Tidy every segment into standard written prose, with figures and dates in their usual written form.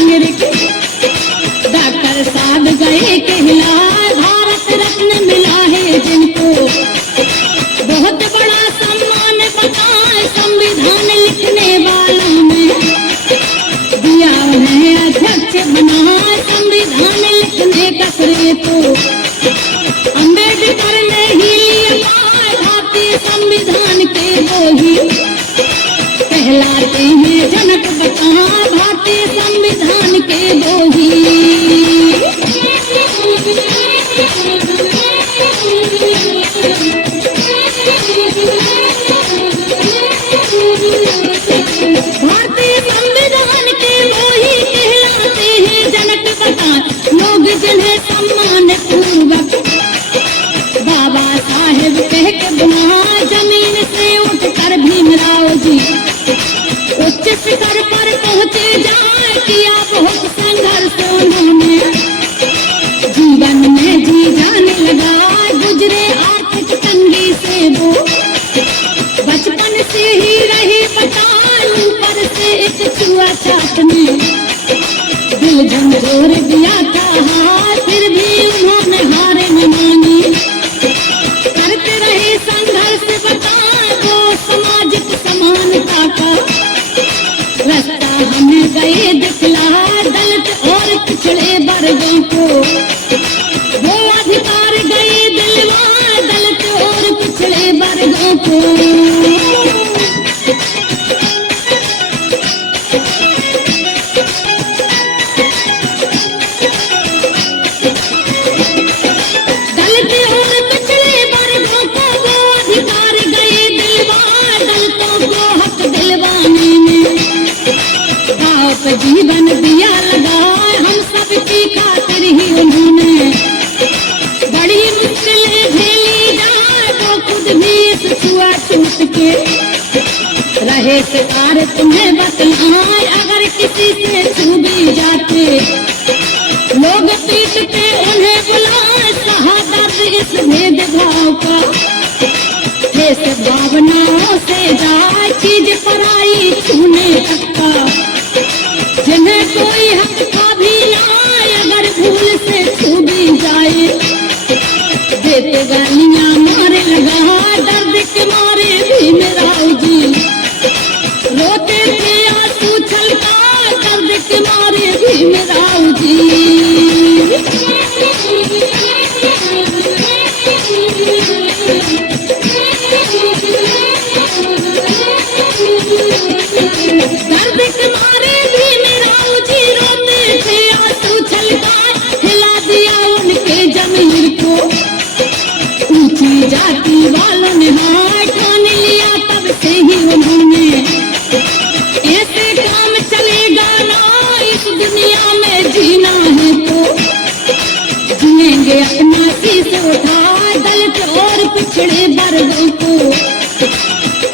कांग्रेस के डॉक्टर साहब गए कहला, भारत रत्न मिला है जिनको, बहुत बड़ा सम्मान बताए संविधान लिखने वालों ने, दिया उन्हें अध्यक्ष बना संविधान लिखने का श्रेय तो अम्बेडकर ने ही लिया भारतीय संविधान के वही, कहलाते हैं जनक बता भारतीय संविधान के वही। भारतीय संविधान के वही कहलाते हैं जनक बता, लोग जिन्हें सम्मान पूर्वक बाबा साहेब कह के बुला, जमीन से उठकर भीमराव जी उच्च शिखर पर पहुंचे जाए, किया बहुत संघर्ष उन्होंने, जीवन में जी जाने लगा, गुजरे आर्थिक तंगी से वो, बचपन से ही रही बतान ऊपर से एक छुआछूत में, दिल झंझोर दिया था फिर भी उन्होंने हार न मानी, करते रहे संघर्ष बता वो सामाजिक समानता का रास्ता हमें गए दिखला, दलित और पिछड़े वर्गों को वो अधिकार गए दिलवा, दलित और पिछड़े वर्गों को। जीवन दिया लगा हम सबकी खातिर ही उन्होंने, बड़ी मुश्किलें झेली जाए तो खुद भी इस छुआछूत के रहे शिकार तुम्हें बतलाए, अगर किसी से छू भी जाते लोग पीटते उन्हें बुलाए, शहादत इस भेदभाव का देश भावनाओं से जाए, चीज पराई छूने तक का, जिन्हें कोई हक का भी लाए, अगर भूल से छू भी जाए, देते गालियां मारे लगा, दर्द के मारे भीमराव जी रोते थे आंसू छलका, दर्द के मारे भीमराव जी। दर्द के मारे भीमराव जी रोते थे आंसू छलका, हिला दिया उनके जमीर को, ऊंची जाति वालों ने हाथ ठान लिया, तब से ही उन्होंने ऐसे काम चलेगा ना, इस दुनिया में जीना है तो जिएंगे अपना शीश उठा, दलित और पिछड़े वर्गों को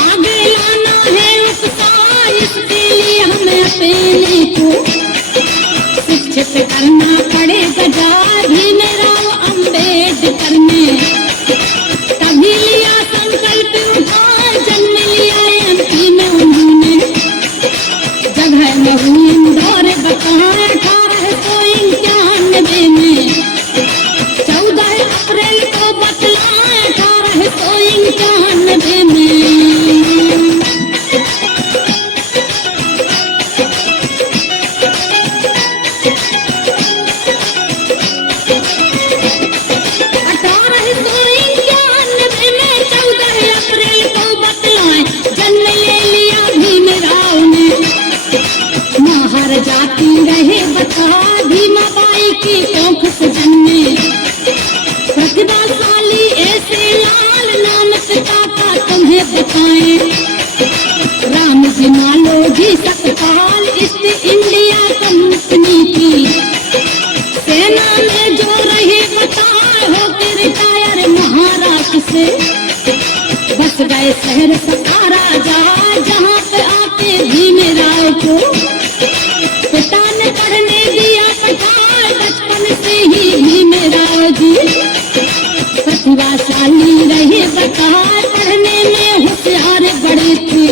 आगे लाना है उत्साह, इसके लिए हमें अपने को शिक्षित करना पड़ेगा जा, भीमराव अम्बेडकर ने तभी लिया संकल्प उठा, जन्म लिया एमपी में उन्होंने, जगह में हुई इंदौर बता 1891 में, 14 अप्रैल को बतलाए 1891 में। जाती रहे बता भीमाबाई की कोख से जन्मे, प्रतिभाशाली ऐसे लाल नाम पिता का तुम्हें बताएं, राम जी मालो जी सतपाल ईस्ट इंडिया कंपनी की सेना में जो रहे बताए, होके रिटायर महाराष्ट्र से बस गए शहर सतारा जहाँ पे आके भीमराव को पिता ने पढ़ने दिया पठार, बचपन से ही भीमराव जी प्रतिभाशाली रहे बता, पढ़ने में होशियार बड़े थे,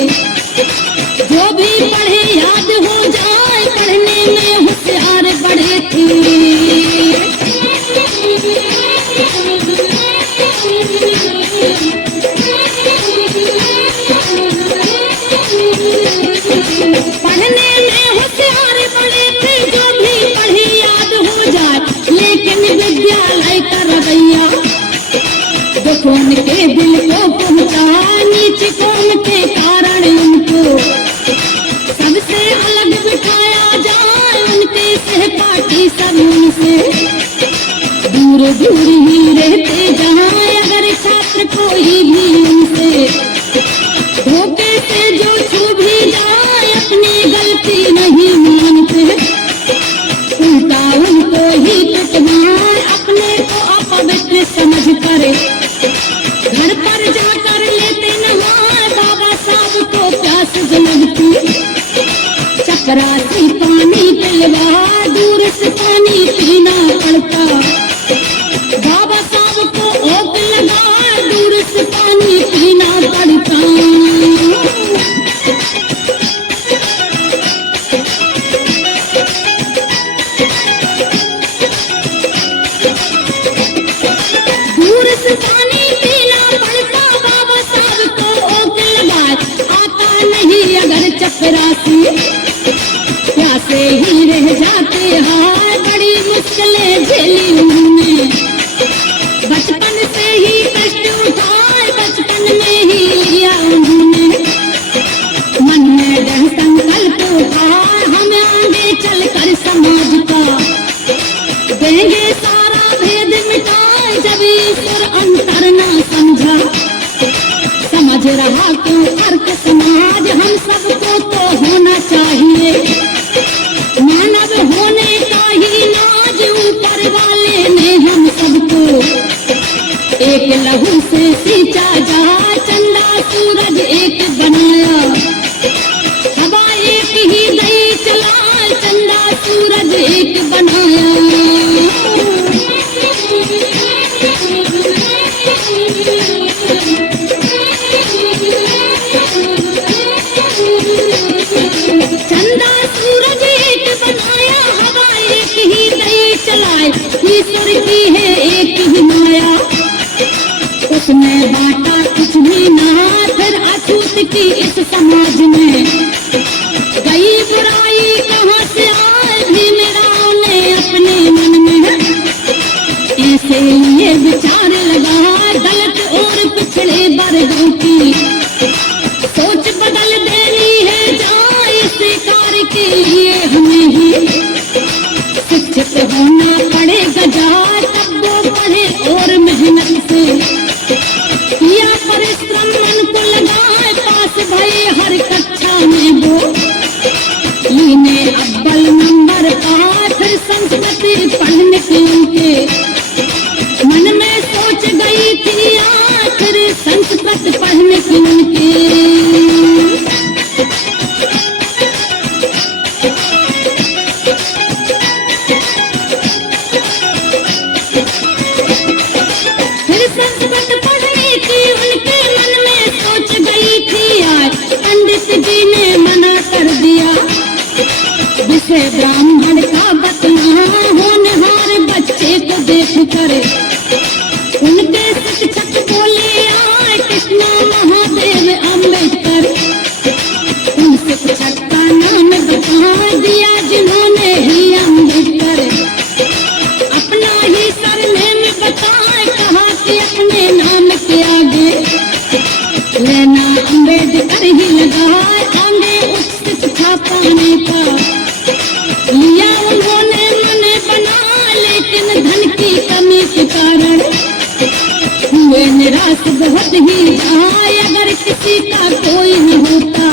जो भी पढ़े याद पड़े थे। पढ़ने में होशियार बड़े थे, जो भी पढ़े याद हो जाए, लेकिन विद्यालय का रवैया दुखों के दिल को पहुंचा। नीच कौम के कारण उनको सबसे अलग बिठाया जाए, उनके सहपाठी सब उनसे दूर दूर ही रहते जाए। अगर छात्र कोई भी उनसे धोखे से जो छू भी जाए, अपनी गलती नहीं मानते, उल्टा उनको ही पिटवाए। अपने को अपवित्र समझ कर घर पर जाकर लेते नहाए, बाबा साहब को प्यास लगती, चपरासी पानी पिलवा, दूर से पानी पीना पड़ता। बाबा साहब को ओक लगा, दूर से पानी पीना पड़ता। दूर से पानी पीना पड़ता, बाबा साहब को ओक लगा, आता नहीं अगर चपरासी, प्यासे ही रह जाते हैं। बड़ी मुश्किलें झेली उन्होंने, बचपन से ही कष्ट उठाए, बचपन में ही लिया उन्होंने। मन में दृढ़ संकल्प उठाए, हम आगे चलकर समाज का देंगे सारा भेद मिटाए। जब ईश्वर अंतर ना समझा, समझ रहा क्यों अर्थ समाज, हम सबको तो होना चाहिए मानव होने का ही नाज। ऊपर वाले ने हम सबको एक लहू से सींचा जा, चंदा सूरज एक बनाया, हवा एक ही दई चला, चंदा सूरज एक बनाया। चंदा सूरज एक बनाया, हवा एक ही दई चलाए, ईश्वर की है एक ही माया, उसने बांटा कुछ भी ना। फिर अछूत की इस समाज में गई बुराई कहाँ से आए, भीमराव ने अपने मन में ऐसे लिए विचार लगा। दलित और पिछड़े वर्गों की सोच बदल देनी है, जहाँ इस कार्य के लिए हमें ही शिक्षित होना पड़ेगा। जा तब वो पढ़े और मेहनत से किया परिश्रम, मन को लगाए, पास भये हर कक्षा में वो लीने अव्वल नंबर पाए। फिर संस्कृति पढ़ने के उनके मन में सोच गई थी, आखिर संस्कृत पढ़ने की उनके। फिर संस्कृत पढ़ने की उनके मन में सोच गई थी, आज पंडित जी ने मना कर दिया, विषय ब्राह्मण का बतना। होनहार बच्चे को देख कर उनके शिक्षक बोले, आए कृष्णा महादेव अम्बेडकर। उन शिक्षक का नाम बता दिया जिन्होंने ही अम्बेडकर, अपना ही सरनेम बताए, कहा कि अपने नाम के आगे लेना अम्बेडकर ही लगाए। आगे उच्च शिक्षा पाने का लिया उन्होंने मन बना, लेकिन धन की कमी के कारण हुए निराश बहुत ही जाए। अगर किसी का कोई नहीं होता,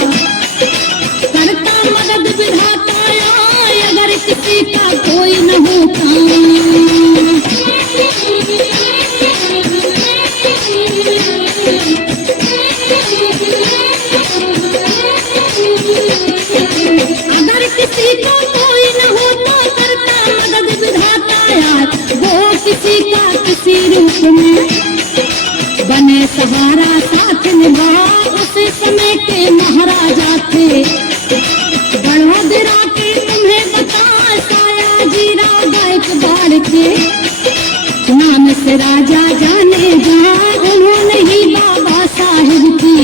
करता मदद विधाता आए, अगर किसी का कोई न होता। अगर किसी का कोई न होता, करता मदद विधाता आए, वो किसी का किसी रूप में बने सहारा साथ निभा। उस समय के राजा जाने जहाँ उन्होंने ही बाबा साहेब की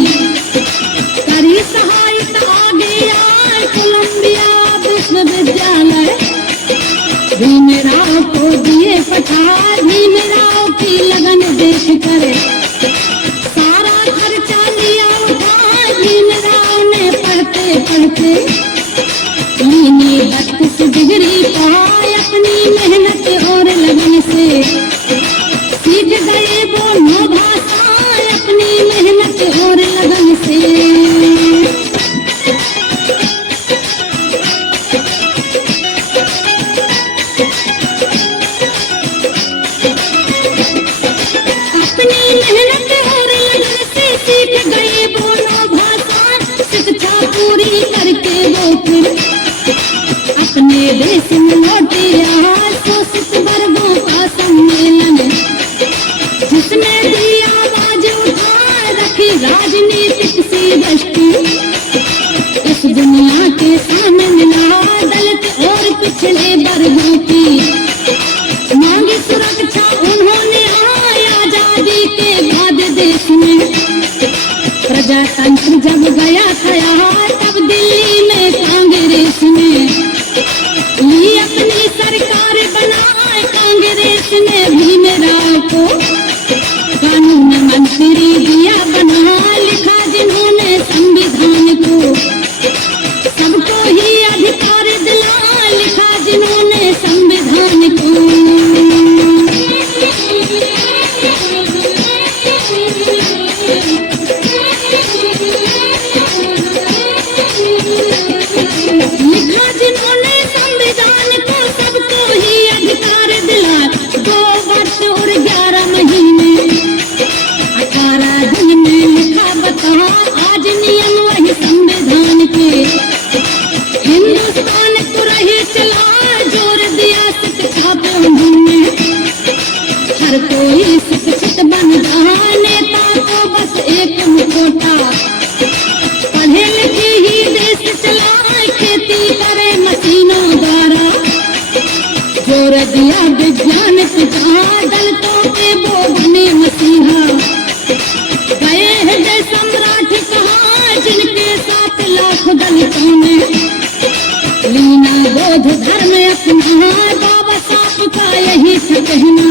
करी सहायता। आगे आए कोलंबिया विश्वविद्यालय, भीमराव को दिए पठार। भीमराव की लगन देख कर सारा खर्चा लिया उठा। भीमराव ने पढ़ते पढ़ते लीनी 32 डिग्री पाए। अपनी मेहनत और लगन से सीख गए वो 9 भाषाएं। अपनी मेहनत और लगन से सीख गए वो 9 भाषाएं। शिक्षा पूरी करके वो फिर अपने देश में लौटे। आज शोषित वर्गों का सम्मेलन जिसने दी आवाज उठा। रखी राजनीतिक सी दृष्टि इस दुनिया के सामने ला। दलित और पिछड़े वर्गों की मांगी सुरक्षा उन्होंने आजादी के बाद देश में। प्रजातंत्र जब गया था तब दिल्ली में कांग्रेस ने ली अपनी सरकार बनाए। कांग्रेस ने भीमराव को कानून मंत्री दिया बना। लिखा जिन्होंने संविधान को सबको ही अधिकार दिला। लिखा जिन्होंने संविधान को आज नियम वही संविधान के। हिंदुस्तान को रहे चला। जोर दिया शिक्षा पे उन्होंने। हर कोई शिक्षित बन रहा। नेता को बस एक मुखौटा। पढ़े लिखे ही देश चलाए। खेती करे मशीनों द्वारा। जोर दिया विज्ञान पिता। दलितों के वो बने मसीहा। गए हैं सम्राट कहा जिनके 7 लाख दलितों ने लीना बौद्ध धर्म अपना। बाबा साहब का यही कहना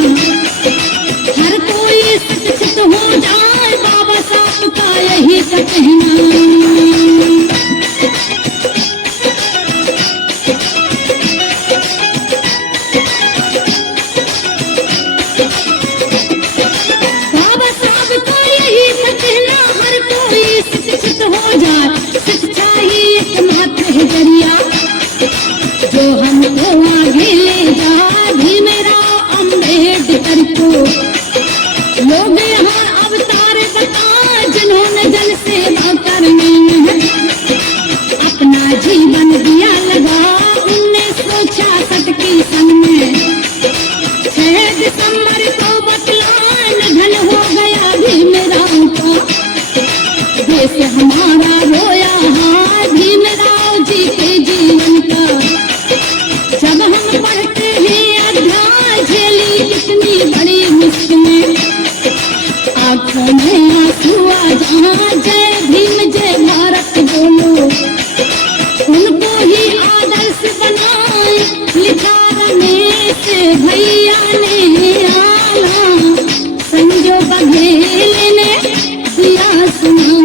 हर कोई शिक्षित हो जाए। बाबा साहब का यही कहना। शिक्षित हो जाए। शिक्षा ही एकमात्र है जरिया जो हमको आगे ले जाए। भीमराव अम्बेडकर को लोग यहाँ अवतार बता। जिन्होंने जन सेवा करने में अपना जीवन दिया लगा। 1966 की सन में 6 दिसंबर को बतला निधन हो गया भीमराव का। देश हमारा रोया हाँ भीमराव जी के जीवन का। जब हम पढ़ते हैं अध्याय झेली कितनी बड़ी मुश्किलें। आंखों में आंसू आ जहाँ जय भीम जय भारत बोलो। उनको ही आदर्श बनाए। लिखा रमेश भैया ने आला। संजो बघेल ने दिया सुना।